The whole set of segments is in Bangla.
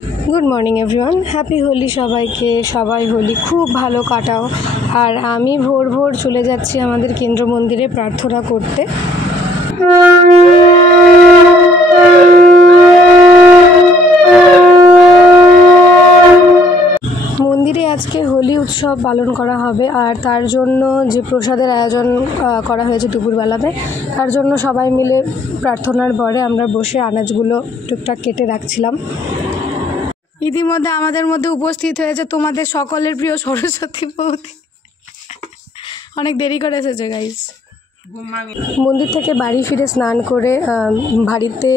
Good morning everyone, happy Holi সবাইকে। সবাই হোলি খুব ভালো কাটাও। আর আমি ভোর ভোর চলে যাচ্ছি আমাদের কেন্দ্র মন্দিরে প্রার্থনা করতে। মন্দিরে আজকে হোলি উৎসব পালন করা হবে, আর তার জন্য যে প্রসাদের আয়োজন করা হয়েছে দুপুরবেলাতে, তার জন্য সবাই মিলে প্রার্থনার পরে আমরা বসে আনাজগুলো টুকটাক কেটে রাখছিলাম। ইতিমধ্যে আমাদের মধ্যে উপস্থিত হয়েছে তোমাদের সকলের প্রিয় সরস্বতী বৌদি। অনেক দেরি করে এসেছে গাইস। মন্দির থেকে বাড়ি ফিরে স্নান করে বাড়িতে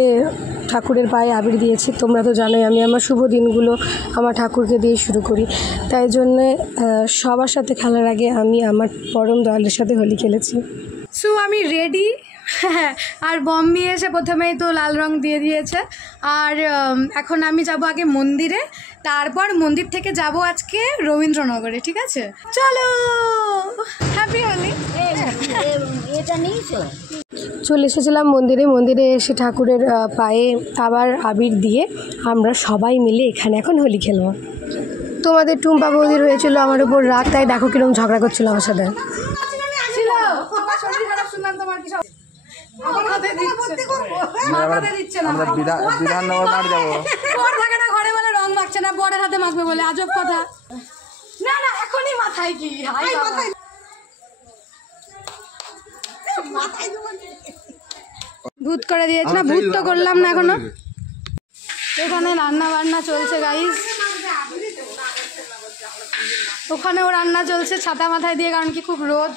ঠাকুরের পায়ে আবির দিয়েছি। তোমরা তো জানোই আমি আমার শুভ দিনগুলো আমার ঠাকুরকে দিয়ে শুরু করি, তাই জন্যে সবার সাথে খেলার আগে আমি আমার পরম দয়ালের সাথে হোলি খেলেছি। সো আমি রেডি। আর বম্বি এসে প্রথমেই তো লাল রং দিয়ে দিয়েছে। আর এখন আমি যাব আগে মন্দিরে, তারপর মন্দির থেকে যাব আজকে রবীন্দ্রনগরে। ঠিক আছে, চলো। হ্যাপি হোলি। চলে এসেছিলাম মন্দিরে এসে ঠাকুরের পায়ে আবার আবির দিয়ে আমরা সবাই মিলে এখানে এখন হোলি খেলবো। তোমাদের টুম্পা বৌদির হয়েছিল আমার উপর রাগ, তাই দেখো কিরকম ঝগড়া করছিল আমার সাথে। ঘরে বলে রং মাখছে না, বরের হাতে মাখবে বলে, আজব কথা। না না, এখনই মাথায় কি ভূত করে দিয়েছে না? ভূত তো করলাম না এখনো। এখানে রান্না বান্না চলছে গাইস, ওখানেও রান্না চলছে ছাতা মাথায় দিয়ে, কারণ কি খুব রোদ।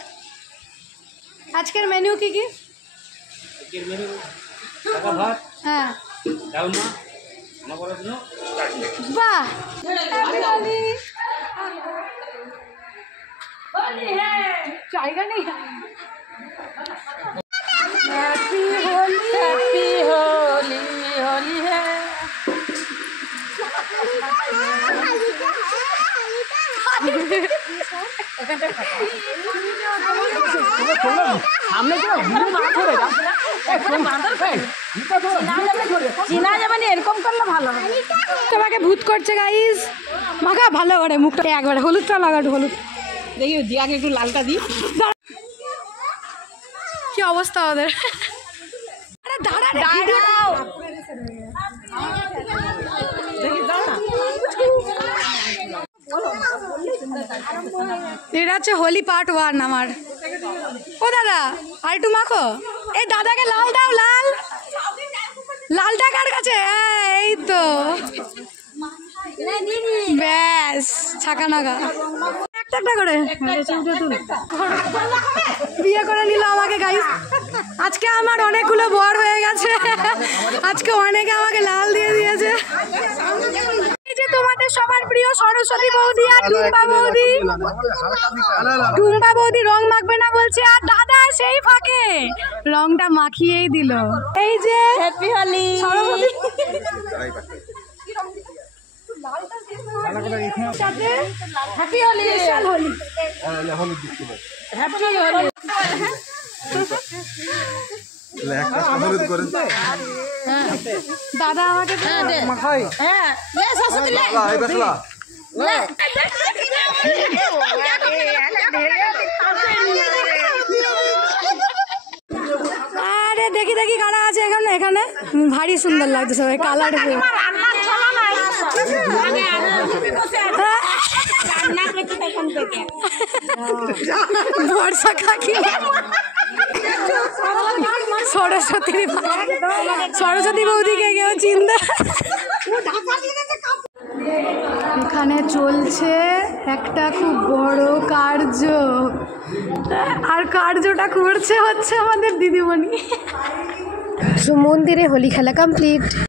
আজকের মেনু কি কি? হ্যাঁ, বাহ, জায়গা নেই। हैप्पी होली होली है। এরকম করলে ভালো। তোমাকে ভূত করছে গাইস, মাখা ভালো করে মুখটা একবারে হলুদটা লাগাটো। হলুদ দেখি দিয়ে আগে একটু লালটা দিই। কি অবস্থা ওদের? আরে দাঁড়া, এটা হচ্ছে হোলি পার্ট 1 আমার। ও দাদা আর একটু মাখো। এই দাদাকে লাল দাও, লালটা কার কাছে? এই তো ব্যাস, ছাকা নাগা একটা করে বিয়ে করে নিল আমাকে গাইস। আজকে আমার অনেকগুলো বর হয়ে গেছে, আজকে অনেকে আমাকে লাল দিয়ে দিয়েছে। এই যে তোমাদের সবার প্রিয় সরস্বতী বৌদি আর টুম্পা বৌদি রং মাখবে না বলছে, আর দাদা সেই ফাঁকে রংটা মাখিয়েই দিল। এই যে happy Holi Saraswati. Happy Holi, happy Holi. দাদা আমাকে আরে দেখি দেখি কারা আছে এখানে। এখানে ভারী সুন্দর লাগছে সবাই কালার। বর্ষা কাকি সরস্বতী বৌদিকে কেউ চিন্তা। এখানে চলছে একটা খুব বড় কার্য, আর কার্যটা করছে হচ্ছে আমাদের দিদিমণি। মন্দিরে হোলি খেলা কমপ্লিট।